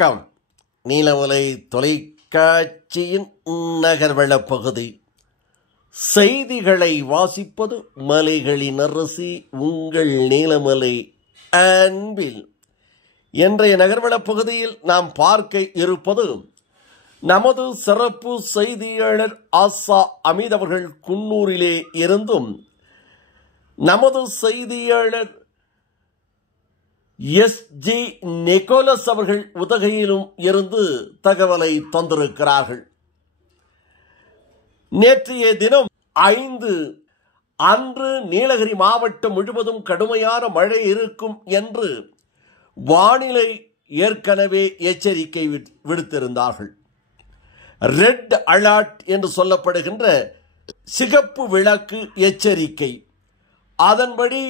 வணக்கம். நீலமலை தொலைக்காட்சியின் நகர்வள பகுதி செய்திகளை வாசிப்பது மலைகளின் அரசி உங்கள் நீலமலை அன்பில். இன்றைய நகர்வள பகுதியில் நாம் பார்க்க இருப்பது நமது சிறப்பு செய்தியாளர் ஆசா அமீத் அவர்கள் குன்னூரிலே இருந்தும் நமது செய்தியாளர் எஸ்.ஜி. நிக்கோலஸ் அவர்கள் உதகையிலும் இருந்து தகவலை தந்திருக்கிறார்கள். நேற்றைய தினம் 5 அன்று நீலகிரி மாவட்டம் முழுவதும் கடுமையான மழை இருக்கும் என்று வானிலை ஏற்கனவே எச்சரிக்கை விடுத்திருந்தார்கள். ரெட் அலர்ட் என்று சொல்லப்படுகின்ற சிகப்பு விளக்கு எச்சரிக்கை. அதன்படி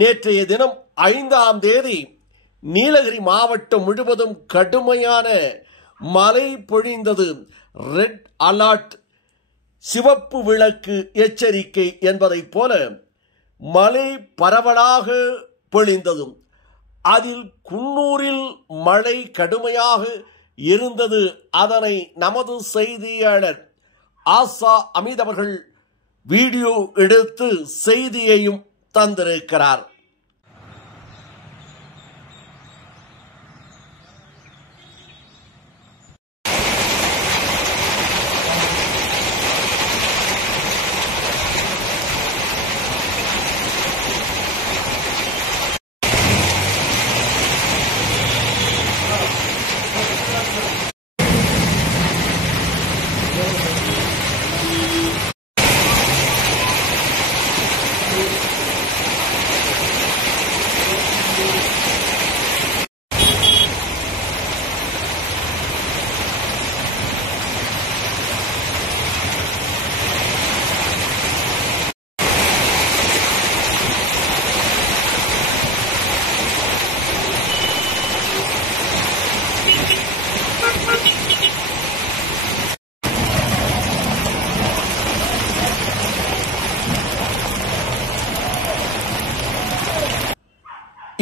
நேற்றைய தினம் 5ஆம் தேதி நீலகிரி மாவட்டம் முழுவதும் கடுமையான மழை பொழிந்தது. ரெட் அலர்ட் சிவப்பு விளக்கு எச்சரிக்கை என்பதைப் போல மழை பரவலாக பொழிந்ததும் அதில் குன்னூரில் மழை கடுமையாக இருந்தது. அதனை நமது செய்தியாளர் ஆசா அமீத் அவர்கள் வீடியோ எடுத்து செய்தியையும் தந்திருக்கிறார்.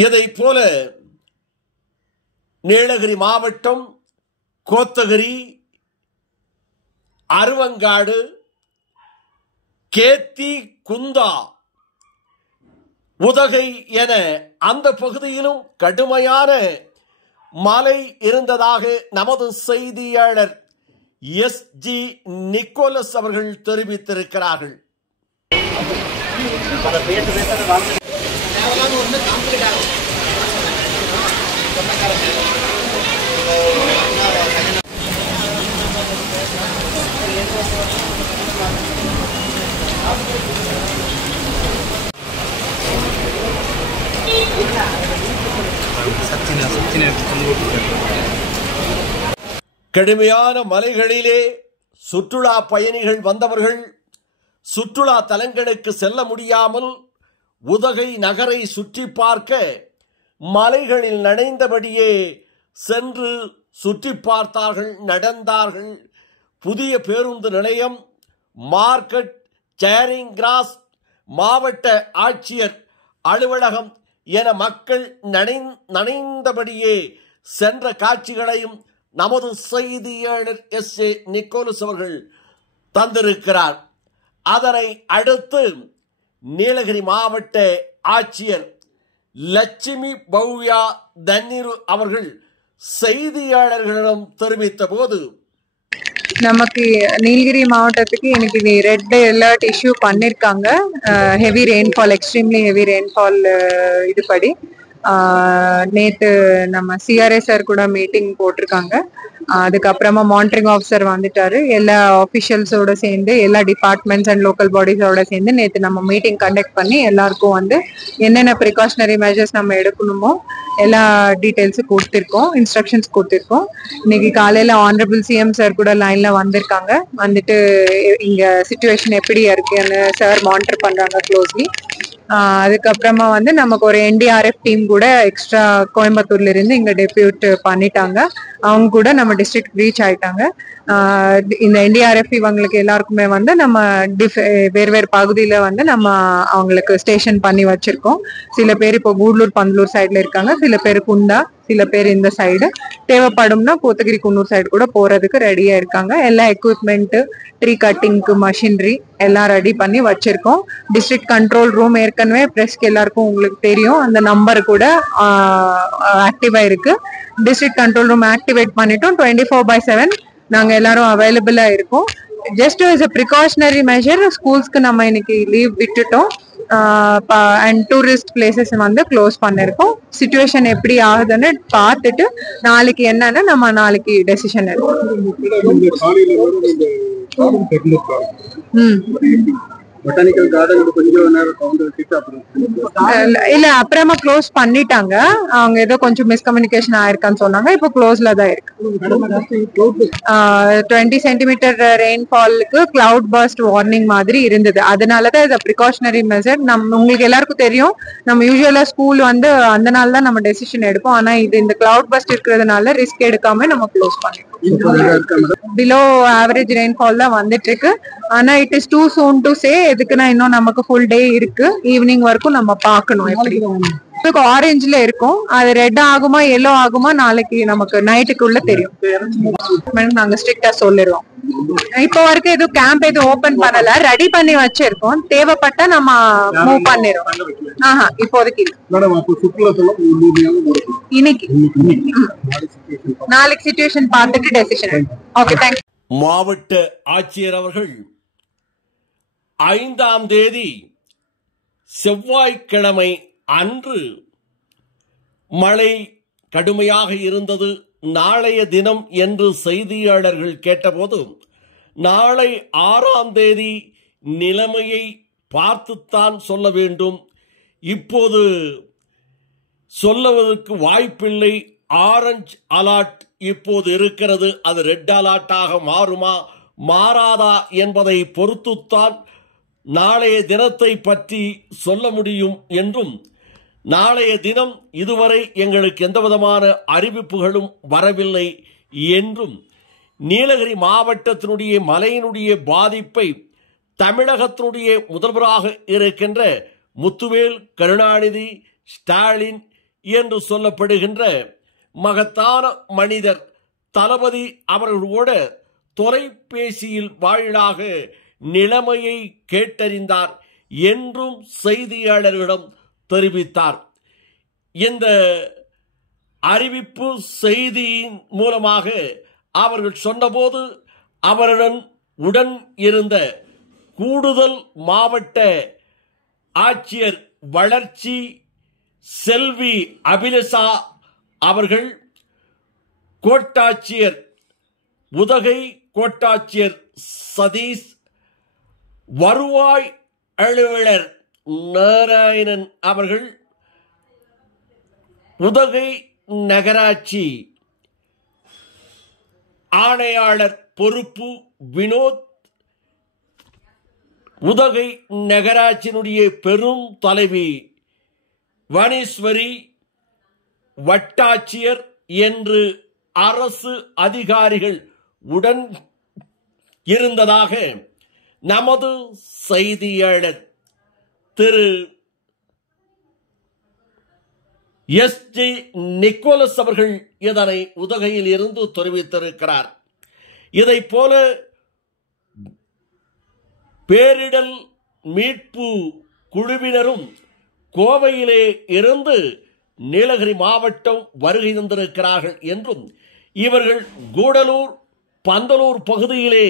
இதைப் போல நீலகிரி மாவட்டம் கோத்தகிரி, அருவங்காடு, கேத்தி, குந்தா, உதகை என அந்த பகுதியிலும் கடுமையான மழை இருந்ததாக நமது செய்தியாளர் எஸ்.ஜி. நிக்கோலஸ் அவர்கள் தெரிவித்திருக்கிறார்கள். கடுமையான மலைகளிலே சுற்றுலா பயணிகள் வந்தவர்கள் சுற்றுலா தலங்களுக்கு செல்ல முடியாமல் உதகை நகரை சுற்றி பார்க்க மலைகளில் நனைந்தபடியே சென்று சுற்றி பார்த்தார்கள், நடந்தார்கள். புதிய பேருந்து நிலையம், மார்க்கெட், சேரிங் கிராஸ், மாவட்ட ஆட்சியர் அலுவலகம் என மக்கள் நனைந்தபடியே சென்ற காட்சிகளையும் நமது செய்தியாளர் எஸ்.ஏ. நிக்கோலஸ் அவர்கள் தந்திருக்கிறார். அதனை அடுத்து நீலகிரி மாவட்ட ஆட்சியர் லட்சுமி பவ்யா தன்னிரு அவர்கள் செய்தியாளர்களிடம் தெரிவித்த போது, நமக்கு நீலகிரி மாவட்டத்துக்கு எனக்கு ரெட் அலர்ட் இஷ்யூ பண்ணிருக்காங்க. Heavy rainfall, extremely heavy rainfall இதுபடி நேற்று நம்ம சிஆர்ஏ சார் கூட மீட்டிங் போட்டிருக்காங்க. அதுக்கப்புறமா மானிட்டரிங் ஆஃபீஸர் வந்துட்டாரு. எல்லா ஆஃபிஷியல்ஸோட சேர்ந்து எல்லா டிபார்ட்மெண்ட்ஸ் அண்ட் லோக்கல் பாடிஸோட சேர்ந்து நேற்று நம்ம மீட்டிங் கண்டக்ட் பண்ணி எல்லாருக்கும் என்னென்ன ப்ரிகாஷனரி மெஷர்ஸ் நம்ம எடுக்கணுமோ எல்லா டீட்டெயில்ஸும் கொடுத்துருக்கோம், இன்ஸ்ட்ரக்ஷன்ஸ் கொடுத்துருக்கோம். இன்னைக்கு காலையில் ஆனரபிள் சிஎம் சார் கூட லைனில் வந்திருக்காங்க. வந்துட்டு இங்கே சிச்சுவேஷன் எப்படி இருக்குன்னு சார் மானிட்டர் பண்ணுறாங்க க்ளோஸ்லி. அதுக்கப்புறமா நமக்கு ஒரு என்டிஆர்எஃப் டீம் கூட எக்ஸ்ட்ரா கோயம்புத்தூர்ல இருந்து இங்க டெபியூட் பண்ணிட்டாங்க. அவங்க கூட நம்ம டிஸ்ட்ரிக்ட் ரீச் ஆயிட்டாங்க. இந்த NDRF இவங்களுக்கு எல்லாருக்குமே வந்து நம்ம வேறு வேறு பகுதியில வந்து நம்ம அவங்களுக்கு ஸ்டேஷன் பண்ணி வச்சிருக்கோம். சில பேர் இப்போ கூடலூர் பந்தலூர் சைட்ல இருக்காங்க, சில பேர் குண்டா, சில பேர் இந்த சைடு. தேவைப்படும்னா கோத்தகிரி குன்னூர் சைடு கூட போறதுக்கு ரெடியா இருக்காங்க. எல்லா எக்யூப்மெண்ட், ட்ரீ கட்டிங்க்கு மஷினரி எல்லாம் ரெடி பண்ணி வச்சிருக்கோம். டிஸ்ட்ரிக்ட் கண்ட்ரோல் ரூம் ஏற்கனவே பிரஸ்க்கு எல்லாருக்கும் உங்களுக்கு தெரியும், அந்த நம்பர் கூட ஆக்டிவா இருக்கு. டிஸ்ட்ரிக்ட் கண்ட்ரோல் ரூம் ஆக்டிவேட் பண்ணிட்டோம். 24/7 நாங்க எல்லாரும் அவைலபிளா இருக்கோம். Just as a precautionary measure ஸ்கூல்ஸ்க்கு நம்ம இன்னைக்கு லீவ் விட்டுட்டோம். அண்ட் டூரிஸ்ட் பிளேசஸ் வந்து க்ளோஸ் பண்ணிருக்கோம். சிச்சுவேஷன் எப்படி ஆகுதுன்னு பார்த்துட்டு நாளைக்கு என்னன்னு நம்ம நாளைக்கு டெசிஷன் எடுப்போம். பொட்டானிக்கல் கார்டன் கொஞ்சம் நேரம் இல்ல அப்புறமா க்ளோஸ் பண்ணிட்டாங்க. அவங்க ஏதோ கொஞ்சம் மிஸ்கம்யூனிகேஷன் ஆயிருக்கான்னு சொன்னாங்க. இப்போ க்ளோஸ்ல தான் இருக்கு. 20 சென்டிமீட்டர் ரெயின்ஃபாலுக்கு கிளவுட் பர்ஸ்ட் வார்னிங் மாதிரி இருந்தது. அதனாலதான் இது ப்ரிகாஷனரி மெஷர். உங்களுக்கு எல்லாருக்கும் தெரியும், நம்ம யூஸ்வலா ஸ்கூல் வந்து அந்த நாள் தான் நம்ம டெசிஷன் எடுப்போம். ஆனா இது இந்த கிளவுட் பர்ஸ்ட் இருக்கிறதுனால ரிஸ்க் எடுக்காம நம்ம க்ளோஸ் பண்ணிருக்கோம். பிலோ ஆவரேஜ் ரெயின்ஃபால் தான் வந்துட்டு இருக்கு. ஆனா it is two soon to say. எதுக்குன்னா இன்னும் நமக்கு ஃபுல் டே இருக்கு. ஈவினிங் வரைக்கும் நம்ம பார்க்கணும். எப்படி ஆரஞ்சுல இருக்கும், அது ரெட் ஆகுமா எல்லோ ஆகுமா நாளைக்கு நமக்கு நைட்டுக்குள்ள தெரியும். நாங்க ஸ்ட்ரிக்டா சொல்லிடுவோம். இப்போ வரைக்கும் எதுவும் கேம்ப் எதுவும் ஓபன் பண்ணல, ரெடி பண்ணி வச்சிருக்கோம். தேவைப்பட்டா நம்ம மூவ் பண்ணிடுவோம். இப்போதைக்கு இன்னைக்கு நாளைக்கு சிச்சுவேஷன் பார்த்துட்டு டெசிஷன். Okay, thanks. மாவட்ட ஆட்சியர் அவர்கள் 5ஆம் தேதி செவ்வாய்க்கிழமை அன்று மழை கடுமையாக இருந்தது, நாளைய தினம் என்று செய்தியாளர்கள் கேட்டபோது, நாளை 6ஆம் தேதி நிலைமையை பார்த்துத்தான் சொல்ல வேண்டும், இப்போது சொல்லுவதற்கு வாய்ப்பில்லை, ஆரஞ்ச் அலர்ட் இப்போது இருக்கிறது, அது ரெட் அலர்ட்டாக மாறுமா மாறாதா என்பதை பொறுத்துத்தான் நாளைய தினத்தை பற்றி சொல்ல முடியும் என்றும், நாளைய தினம் இதுவரை எங்களுக்கு எந்தவிதமான அறிவிப்புகளும் வரவில்லை என்றும், நீலகிரி மாவட்டத்தினுடைய மழையினுடைய பாதிப்பை தமிழகத்தினுடைய முதல்வராக இருக்கின்ற முத்துவேல் கருணாநிதி ஸ்டாலின் என்று சொல்லப்படுகின்ற மகத்தான மனிதர் தளபதி அவர்களோட தொலைபேசியில் வாயிலாக நிலைமையை கேட்டறிந்தார் என்றும் செய்தியாளர்களிடம் தெரிவித்தார். இந்த அறிவிப்பு செய்தியின் மூலமாக அவர்கள் சொன்னபோது அவருடன் உடன் இருந்த கூடுதல் மாவட்ட ஆட்சியர் வளர்ச்சி செல்வி அபிலசா அவர்கள், கோட்டாட்சியர் உதகை கோட்டாட்சியர் சதீஷ், வருவாய் அலுவலர் நாராயணன் அவர்கள், உதகை நகராட்சி ஆணையாளர் பொறுப்பு வினோத், உதகை நகராட்சியினுடைய பெரும் தலைவி வனீஸ்வரி, வட்டாட்சியர் என்று அரசு அதிகாரிகள் உடன் இருந்ததாக நமது செய்தியாளர் திரு எஸ்.ஜே. நிக்கோலஸ் அவர்கள் இதனை உதகையில் இருந்து தெரிவித்திருக்கிறார். இதை போல பேரிடர் மீட்பு குழுவினரும் கோவையிலே இருந்து நீலகிரி மாவட்டம் வருகை தந்திருக்கிறார்கள் என்றும், இவர்கள் கூடலூர் பந்தலூர் பகுதியிலே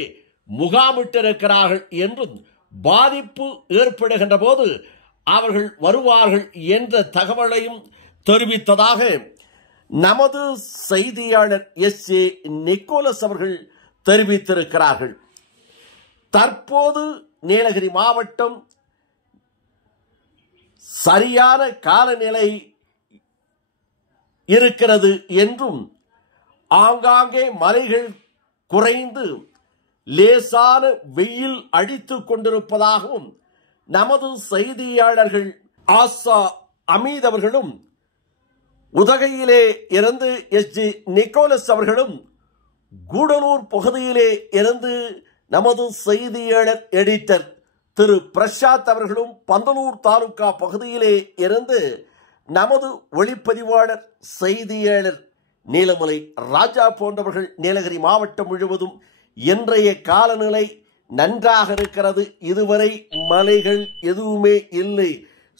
முகாமிட்டிருக்கிறார்கள் என்றும், பாதிப்பு ஏற்படுகின்ற போது அவர்கள் வருவார்கள் என்ற தகவலையும் தெரிவித்ததாக நமது செய்தியாளர் எஸ்.ஏ. நிக்கோலஸ் அவர்கள் தெரிவித்திருக்கிறார்கள். தற்போது நீலகிரி மாவட்டம் சரியான காலநிலை இருக்கிறது என்றும், ஆங்காங்கே மலைகள் குறைந்து லேசான வெயில் அடித்துக் கொண்டிருப்பதாகவும் நமது செய்தியாளர்கள் ஆசா அமீத் அவர்களும், உதகையிலே இருந்து எஸ்.ஜி. நிக்கோலஸ் அவர்களும் கூடலூர் பகுதியிலே இருந்து நமது செய்தியாளர் எடிட்டர் திரு பிரசாத் அவர்களும், பந்தலூர் தாலுகா பகுதியிலே இருந்து நமது ஒளிப்பதிவாளர் செய்தியாளர் நீலமலை ராஜா போன்றவர்கள் நீலகிரி மாவட்டம் முழுவதும் இன்றைய காலநிலை நன்றாக இருக்கிறது, இதுவரை மழைகள் எதுவுமே இல்லை,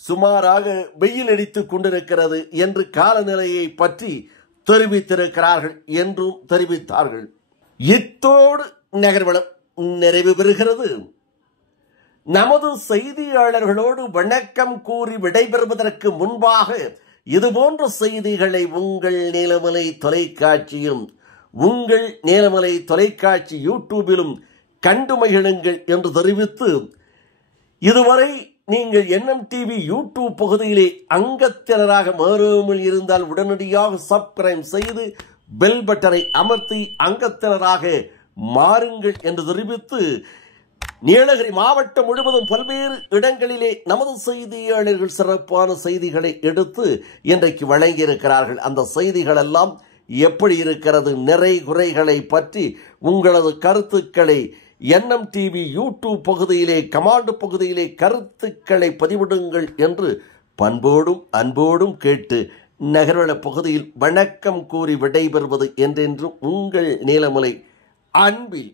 சுமாராக வெயில் அடித்துக் கொண்டிருக்கிறது என்று காலநிலையை பற்றி தெரிவித்திருக்கிறார்கள் என்றும் தெரிவித்தார்கள். இத்தோடு நகர்வலம் நிறைவு பெறுகிறது. நமது செய்தியாளர்களோடு வணக்கம் கூறி விடைபெறுவதற்கு முன்பாக இதுபோன்ற செய்திகளை உங்கள் நீலமலை தொலைக்காட்சியும் உங்கள் நீலமலை தொலைக்காட்சி யூடியூபிலும் கண்டு மகிழுங்கள் என்று தெரிவித்து, இதுவரை நீங்கள் NMTV யூடியூப் பகுதியிலே அங்கத்தினராக மாறாமல் இருந்தால் உடனடியாக சப்ஸ்கிரைப் செய்து பெல் பட்டனை அமர்த்தி அங்கத்தினராக மாறுங்கள் என்று தெரிவித்து, நீலகிரி மாவட்டம் முழுவதும் பல்வேறு இடங்களிலே நமது செய்தியாளர்கள் சிறப்பான செய்திகளை எடுத்து இன்றைக்கு வழங்கியிருக்கிறார்கள். அந்த செய்திகள் எல்லாம் எப்படி இருக்கிறது, நிறை குறைகளை பற்றி உங்களது கருத்துக்களை NMTV யூடியூப் பகுதியிலே கமாண்ட் பகுதியிலே கருத்துக்களை பதிவிடுங்கள் என்று பண்போடும் அன்போடும் கேட்டு நகர்வள பகுதியில் வணக்கம் கூறி விடைபெறுவது என்றென்றும் உங்கள் நீலமலை அன்பில்